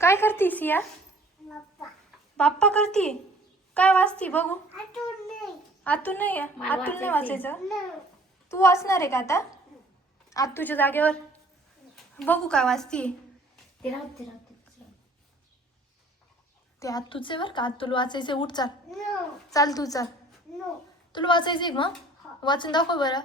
काय करते सिया? बाप्पा करते. काय वाचते बघू? आतून नाही आतून नाही वाचायचं. तू वाचणार आहे का आता? आत तुझ्या जागेवर बघू काय वाचते. ते आत तुझे बर का? आत तुला वाचायचं. उठ चाल. चाल तू चाल. तुला वाचायचंय मग वाचून दाखव बरं.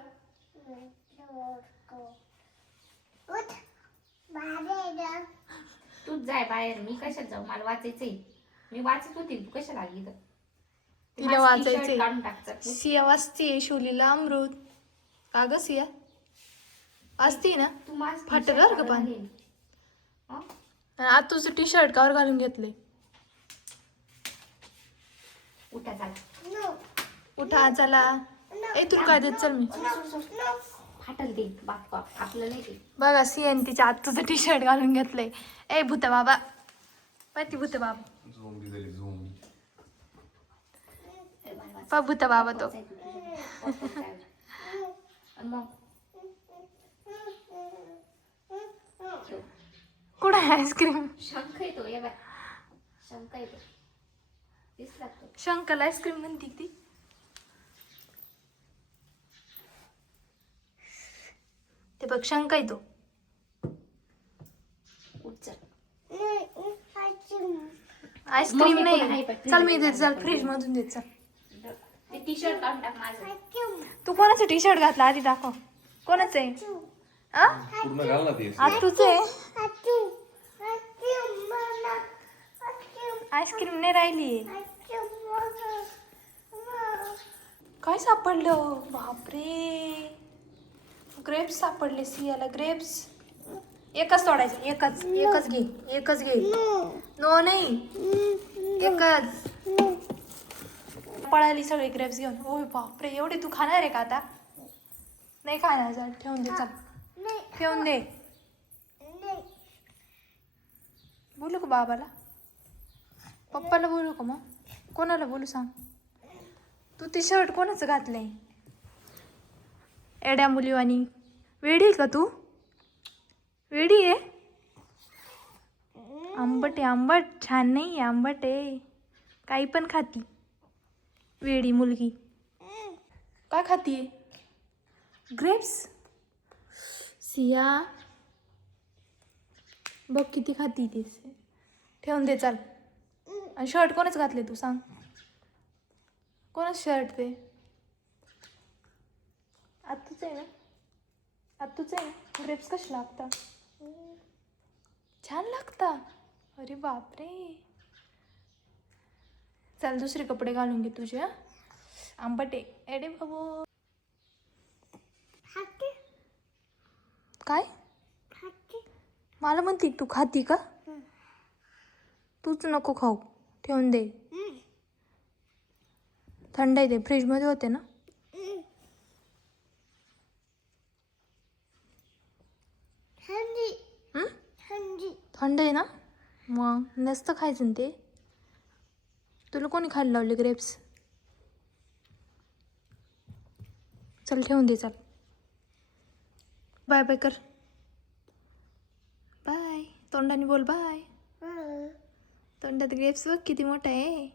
तूच जाय बाहेर. मी कशाला जाऊ? मला वाचायचंय. मी वाचत होती. तू कशाला आली इथं? तिला वाचायचंय. सिया वाचते. शोलीला अमृत. का ग सिया वाचते ना? तू माझ फाटल बर का पाणी. आता तुझं टी शर्ट कावर घालून घेतले. उठा चला. उठा चला. ए तुला काय देत चल मी. फाटल दे बाप्पा. आपलं नाही ते. बघा सियाने तिच्या आत तुझं टी शर्ट घालून घेतलंय. ए भूत बाबा पाहिजे भूत बाबा. भूत बाबा तो. कुठं आहे आईस्क्रीम? शंख येतो ये बाय. शंख येतो. दिसला तो. शंकरला आईस्क्रीम म्हणते ती. ते बघ शंक येतो. आईस्क्रीम नाही. चल मी देत चल फ्रीज मधून देत चल. टी शर्ट काढून टाक माझं. तू कोणाचं टी शर्ट घातला आधी दाखव. कोणाचं आहे? पूर्ण घाल ना ते. आतूच आहे. आईस्क्रीम नाही राहिली. काय सापडलं? बापरे ग्रेप्स सापडले सियाला. ग्रेप्स एकच तोडायचं. एकच घे. एकच घे. नो नाही एकच. पळाली सगळे ग्रेप्स घेऊन. ओय बापरे एवढे तू खाणार आहे का आता? नाही खाणार. चल ठेवून दे. चल ठेवून दे. बोलू का बाबाला? पप्पाला बोलू का मग? कोणाला बोलू सांग? तू ती शर्ट कोणाचं घातलंय? एड्या मुलीवानी. वेडी आहे का तू? वेडी आहे? आंबट आहे आंबट. छान नाही आहे आंबट आहे. काही पण खाती वेडी मुलगी. काय खातीये? ग्रेप्स. सिया बघ किती खाती ती. ठेवून दे चल. आणि शर्ट कोणच घातले तू सांग? कोणाच शर्ट ते? आत्तूच आहे ना? आत्तूच आहे ना? ग्रेप्स कसे लागता? छान लागता. अरे बापरे. चल दुसरे कपडे घालून घे तुझे. आंबटे एडे बाबू. काय मला म्हणते तू खाती का? तूच नको खाऊ. ठेवून दे. थंड आहे ते. फ्रीजमध्ये होते ना? थंड आहे ना? मग नसतं खायचं ना ते. तुला कोणी खायला लावले ग्रेप्स? चल ठेवून दे. चल बाय बाय कर. बाय. तोंडाने बोल बाय. तोंडात ग्रेप्स बघ किती मोठा आहे.